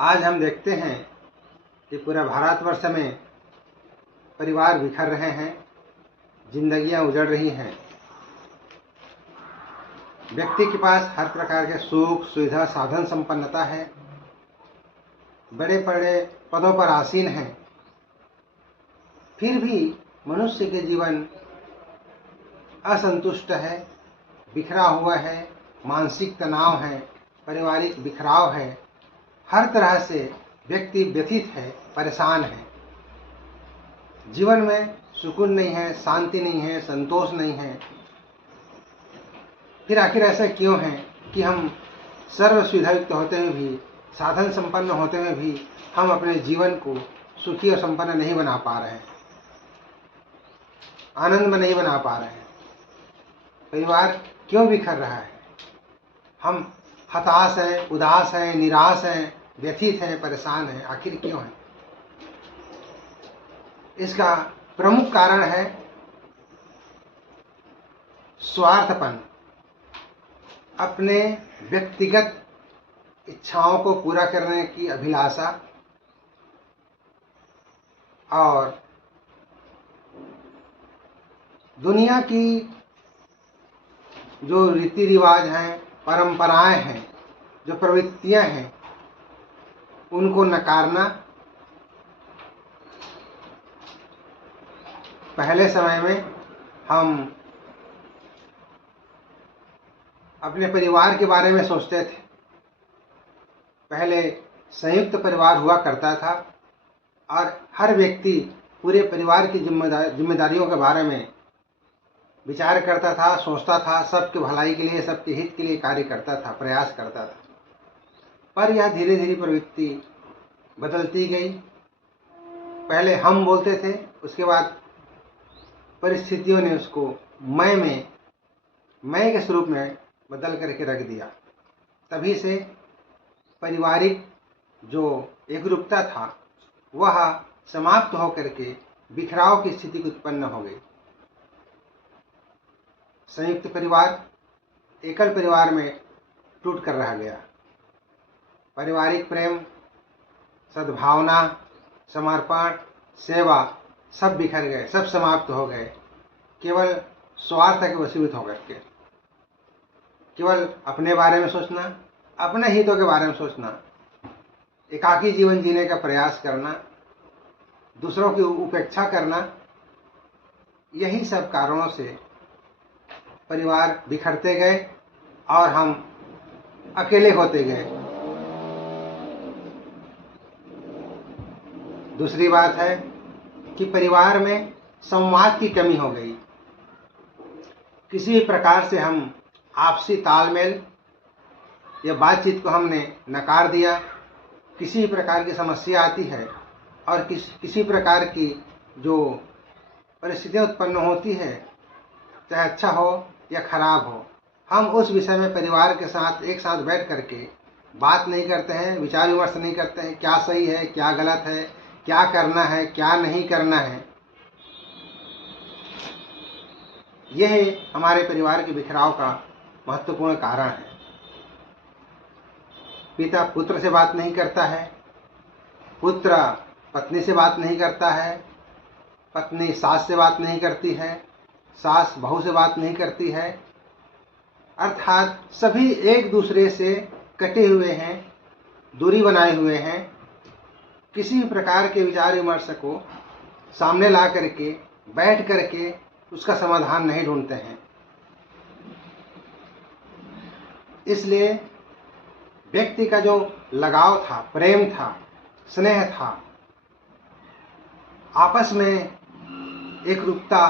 आज हम देखते हैं कि पूरा भारतवर्ष में परिवार बिखर रहे हैं, जिंदगियां उजड़ रही हैं। व्यक्ति के पास हर प्रकार के सुख सुविधा साधन संपन्नता है, बड़े बड़े पदों पर आसीन हैं, फिर भी मनुष्य के जीवन असंतुष्ट है, बिखरा हुआ है, मानसिक तनाव है, पारिवारिक बिखराव है, हर तरह से व्यक्ति व्यथित है, परेशान है। जीवन में सुकून नहीं है, शांति नहीं है, संतोष नहीं है। फिर आखिर ऐसा क्यों है कि हम सर्व सुविधायुक्त होते हुए भी, साधन संपन्न होते हुए भी हम अपने जीवन को सुखी और संपन्न नहीं बना पा रहे हैं, आनंद में नहीं बना पा रहे हैं। परिवार क्यों बिखर रहा है? हम हताश हैं, उदास हैं, निराश हैं, व्यथित हैं, परेशान हैं। आखिर क्यों है? इसका प्रमुख कारण है स्वार्थपन, अपने व्यक्तिगत इच्छाओं को पूरा करने की अभिलाषा और दुनिया की जो रीति रिवाज हैं, परंपराएं हैं, जो प्रवृत्तियां हैं, उनको नकारना। पहले समय में हम अपने परिवार के बारे में सोचते थे। पहले संयुक्त परिवार हुआ करता था और हर व्यक्ति पूरे परिवार की जिम्मेदारियों के बारे में विचार करता था, सोचता था, सबके भलाई के लिए, सबके हित के लिए कार्य करता था, प्रयास करता था। पर यह धीरे धीरे प्रवृत्ति बदलती गई। पहले हम बोलते थे, उसके बाद परिस्थितियों ने उसको मैं के स्वरूप में बदल करके रख दिया। तभी से पारिवारिक जो एकरूपता था वह समाप्त होकर के बिखराव की स्थिति उत्पन्न हो गई। संयुक्त परिवार एकल परिवार में टूट कर रह गया। पारिवारिक प्रेम, सद्भावना, समर्पण, सेवा सब बिखर गए, सब समाप्त हो गए। केवल स्वार्थ के वशीभूत होकर के, केवल अपने बारे में सोचना, अपने हितों के बारे में सोचना, एकाकी जीवन जीने का प्रयास करना, दूसरों की उपेक्षा करना, यही सब कारणों से परिवार बिखरते गए और हम अकेले होते गए। दूसरी बात है कि परिवार में संवाद की कमी हो गई। किसी भी प्रकार से हम आपसी तालमेल या बातचीत को हमने नकार दिया। किसी प्रकार की समस्या आती है और किसी प्रकार की जो परिस्थितियाँ उत्पन्न होती है, चाहे अच्छा हो या खराब हो, हम उस विषय में परिवार के साथ एक साथ बैठ करके बात नहीं करते हैं, विचार विमर्श नहीं करते हैं, क्या सही है, क्या गलत है, क्या करना है, क्या नहीं करना है। यह हमारे परिवार के बिखराव का महत्वपूर्ण कारण है। पिता पुत्र से बात नहीं करता है, पुत्र पत्नी से बात नहीं करता है, पत्नी सास से बात नहीं करती है, सास बहू से बात नहीं करती है। अर्थात सभी एक दूसरे से कटे हुए हैं, दूरी बनाए हुए हैं। किसी भी प्रकार के विचार विमर्श को सामने ला करके बैठ करके उसका समाधान नहीं ढूंढते हैं। इसलिए व्यक्ति का जो लगाव था, प्रेम था, स्नेह था, आपस में एकरूपता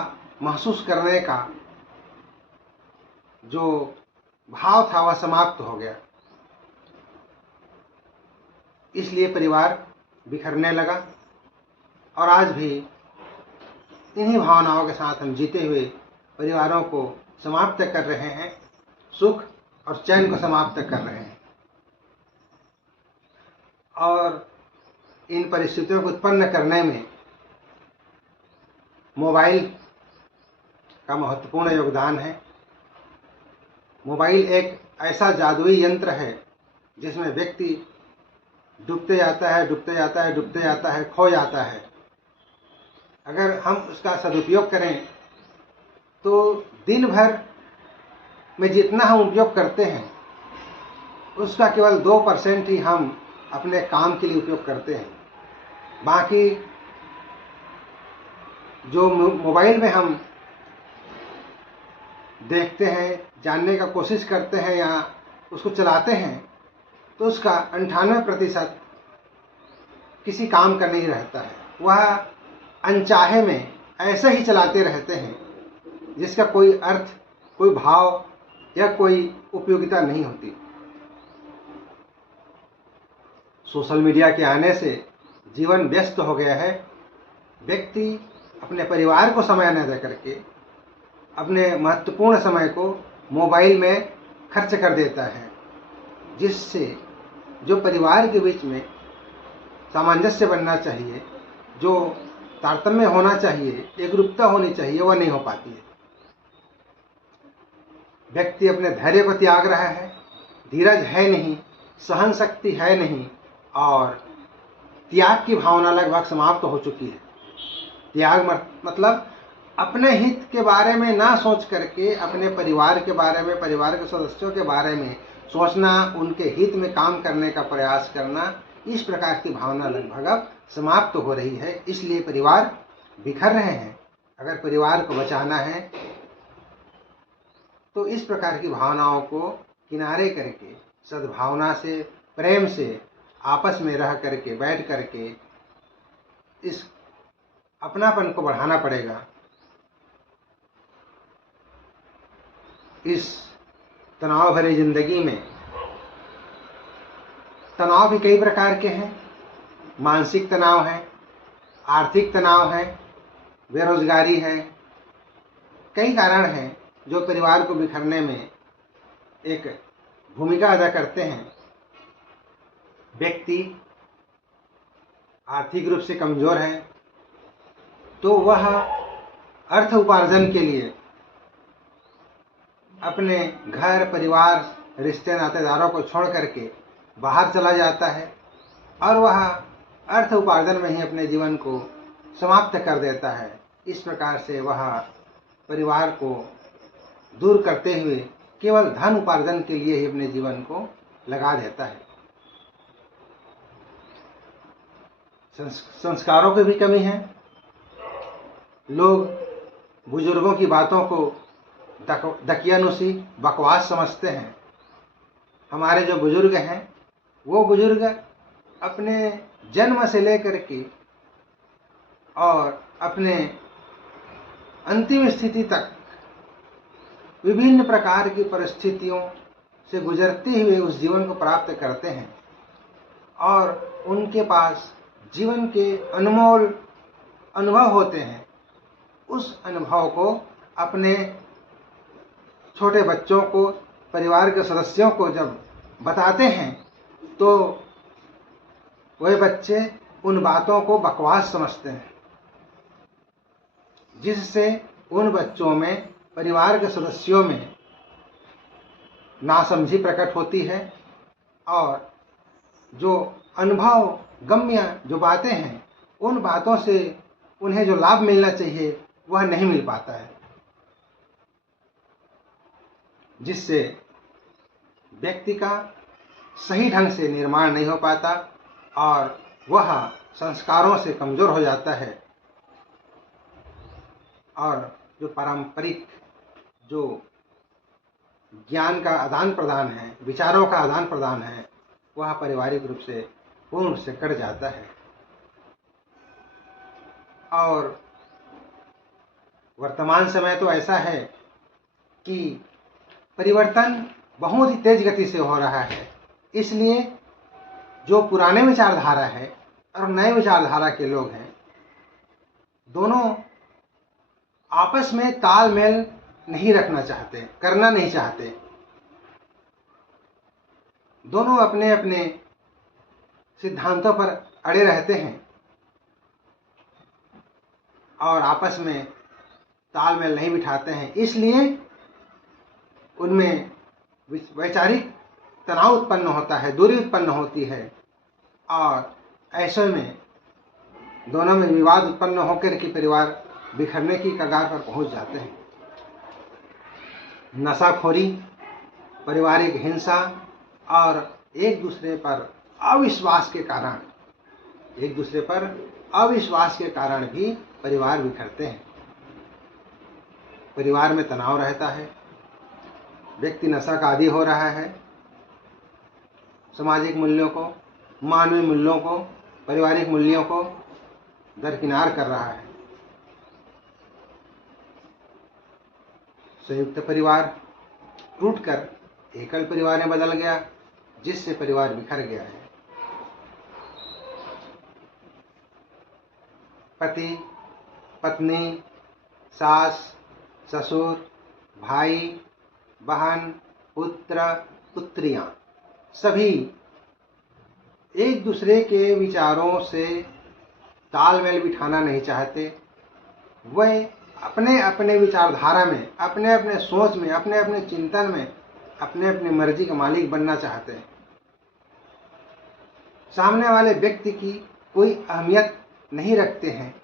महसूस करने का जो भाव था वह समाप्त हो गया। इसलिए परिवार बिखरने लगा और आज भी इन्हीं भावनाओं के साथ हम जीते हुए परिवारों को समाप्त कर रहे हैं, सुख और चैन को समाप्त कर रहे हैं। और इन परिस्थितियों को उत्पन्न करने में मोबाइल का महत्वपूर्ण योगदान है। मोबाइल एक ऐसा जादुई यंत्र है जिसमें व्यक्ति डूबते जाता है, डूबते जाता है, डूबते जाता है, खो जाता है। अगर हम उसका सदुपयोग करें तो दिन भर में जितना हम उपयोग करते हैं उसका केवल 2% ही हम अपने काम के लिए उपयोग करते हैं। बाकी जो मोबाइल में हम देखते हैं, जानने का कोशिश करते हैं या उसको चलाते हैं, तो उसका 98% किसी काम का नहीं रहता है। वह अनचाहे में ऐसे ही चलाते रहते हैं जिसका कोई अर्थ, कोई भाव या कोई उपयोगिता नहीं होती। सोशल मीडिया के आने से जीवन व्यस्त हो गया है। व्यक्ति अपने परिवार को समय न दे करके अपने महत्वपूर्ण समय को मोबाइल में खर्च कर देता है, जिससे जो परिवार के बीच में सामंजस्य बनना चाहिए, जो तारतम्य होना चाहिए, एकरूपता होनी चाहिए, वह नहीं हो पाती है। व्यक्ति अपने धैर्य को त्याग रहा है, धीरज है नहीं, सहन शक्ति है नहीं और त्याग की भावना लगभग समाप्त हो चुकी है। त्याग मतलब अपने हित के बारे में ना सोच करके अपने परिवार के बारे में, परिवार के सदस्यों के बारे में सोचना, उनके हित में काम करने का प्रयास करना, इस प्रकार की भावना लगभग अब समाप्त हो रही है। इसलिए परिवार बिखर रहे हैं। अगर परिवार को बचाना है तो इस प्रकार की भावनाओं को किनारे करके सद्भावना से, प्रेम से आपस में रह करके, बैठ करके इस अपनापन को बढ़ाना पड़ेगा। इस तनाव भरी जिंदगी में तनाव भी कई प्रकार के हैं। मानसिक तनाव है, आर्थिक तनाव है, बेरोजगारी है, कई कारण हैं जो परिवार को बिखरने में एक भूमिका अदा करते हैं। व्यक्ति आर्थिक रूप से कमजोर है तो वह अर्थ उपार्जन के लिए अपने घर, परिवार, रिश्ते नातेदारों को छोड़ करके बाहर चला जाता है और वह अर्थ उपार्जन में ही अपने जीवन को समाप्त कर देता है। इस प्रकार से वह परिवार को दूर करते हुए केवल धन उपार्जन के लिए ही अपने जीवन को लगा देता है। संस्कारों की भी कमी है। लोग बुजुर्गों की बातों को दकियानुसी, बकवास समझते हैं। हमारे जो बुजुर्ग हैं वो बुजुर्ग अपने जन्म से लेकर के और अपने अंतिम स्थिति तक विभिन्न प्रकार की परिस्थितियों से गुजरते हुए उस जीवन को प्राप्त करते हैं और उनके पास जीवन के अनमोल अनुभव होते हैं। उस अनुभव को अपने छोटे बच्चों को, परिवार के सदस्यों को जब बताते हैं तो वह बच्चे उन बातों को बकवास समझते हैं, जिससे उन बच्चों में, परिवार के सदस्यों में नासमझी प्रकट होती है और जो अनुभव गम्य जो बातें हैं, उन बातों से उन्हें जो लाभ मिलना चाहिए वह नहीं मिल पाता है, जिससे व्यक्ति का सही ढंग से निर्माण नहीं हो पाता और वह संस्कारों से कमजोर हो जाता है और जो पारंपरिक जो ज्ञान का आदान प्रदान है, विचारों का आदान प्रदान है, वह पारिवारिक रूप से पूर्ण रूप से कट जाता है। और वर्तमान समय तो ऐसा है कि परिवर्तन बहुत ही तेज गति से हो रहा है। इसलिए जो पुराने विचारधारा है और नए विचारधारा के लोग हैं, दोनों आपस में तालमेल नहीं रखना चाहते, करना नहीं चाहते। दोनों अपने अपने सिद्धांतों पर अड़े रहते हैं और आपस में तालमेल नहीं बिठाते हैं। इसलिए उनमें वैचारिक तनाव उत्पन्न होता है, दूरी उत्पन्न होती है और ऐसे में दोनों में विवाद उत्पन्न होकर के परिवार बिखरने की कगार पर पहुंच जाते हैं। नशाखोरी, पारिवारिक हिंसा और एक दूसरे पर अविश्वास के कारण भी परिवार बिखरते हैं। परिवार में तनाव रहता है, व्यक्ति नशा का आदी हो रहा है, सामाजिक मूल्यों को, मानवीय मूल्यों को, पारिवारिक मूल्यों को दरकिनार कर रहा है। संयुक्त परिवार टूटकर एकल परिवार में बदल गया, जिससे परिवार बिखर गया है। पति, पत्नी, सास, ससुर, भाई, बहन, पुत्र, पुत्रियां सभी एक दूसरे के विचारों से तालमेल बिठाना नहीं चाहते। वह अपने अपने विचारधारा में, अपने अपने सोच में, अपने अपने चिंतन में अपने अपने मर्जी का मालिक बनना चाहते हैं। सामने वाले व्यक्ति की कोई अहमियत नहीं रखते हैं।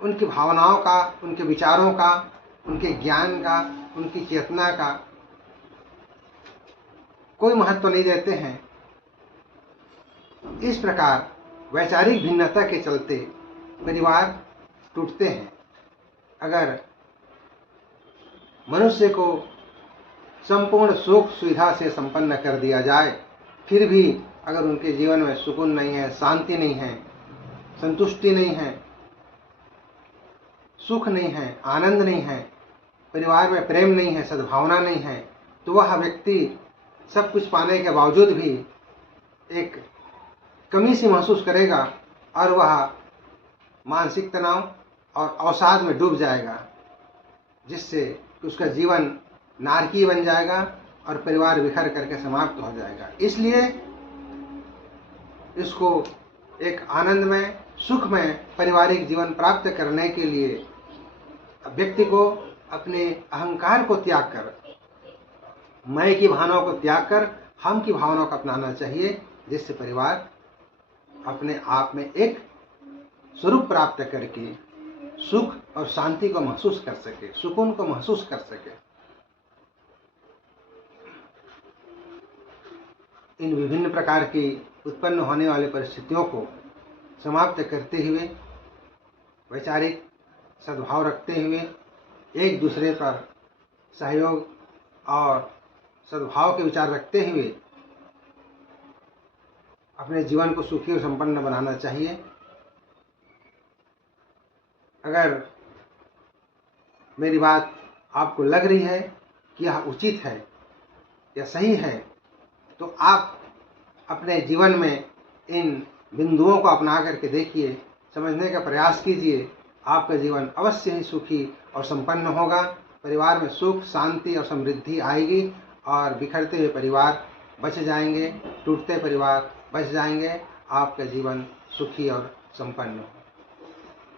उनकी भावनाओं का, उनके विचारों का, उनके ज्ञान का, उनकी चेतना का कोई महत्व नहीं देते हैं। इस प्रकार वैचारिक भिन्नता के चलते परिवार टूटते हैं। अगर मनुष्य को संपूर्ण सुख सुविधा से संपन्न कर दिया जाए, फिर भी अगर उनके जीवन में सुकून नहीं है, शांति नहीं है, संतुष्टि नहीं है, सुख नहीं है, आनंद नहीं है, परिवार में प्रेम नहीं है, सद्भावना नहीं है, तो वह व्यक्ति सब कुछ पाने के बावजूद भी एक कमी सी महसूस करेगा और वह मानसिक तनाव और अवसाद में डूब जाएगा, जिससे उसका जीवन नारकीय बन जाएगा और परिवार बिखर करके समाप्त हो जाएगा। इसलिए इसको एक आनंदमय, सुखमय पारिवारिक जीवन प्राप्त करने के लिए व्यक्ति को अपने अहंकार को त्याग कर, मैं की भावनाओं को त्याग कर हम की भावनाओं को अपनाना चाहिए, जिससे परिवार अपने आप में एक स्वरूप प्राप्त करके सुख और शांति को महसूस कर सके, सुकून को महसूस कर सके। इन विभिन्न प्रकार की उत्पन्न होने वाली परिस्थितियों को समाप्त करते हुए, वैचारिक सद्भाव रखते हुए, एक दूसरे पर सहयोग और सद्भाव के विचार रखते हुए अपने जीवन को सुखी और संपन्न बनाना चाहिए। अगर मेरी बात आपको लग रही है कि यह उचित है या सही है, तो आप अपने जीवन में इन बिंदुओं को अपना करके देखिए, समझने का प्रयास कीजिए। आपका जीवन अवश्य ही सुखी और संपन्न होगा। परिवार में सुख, शांति और समृद्धि आएगी और बिखरते हुए परिवार बच जाएंगे, टूटते परिवार बच जाएंगे। आपका जीवन सुखी और संपन्न हो।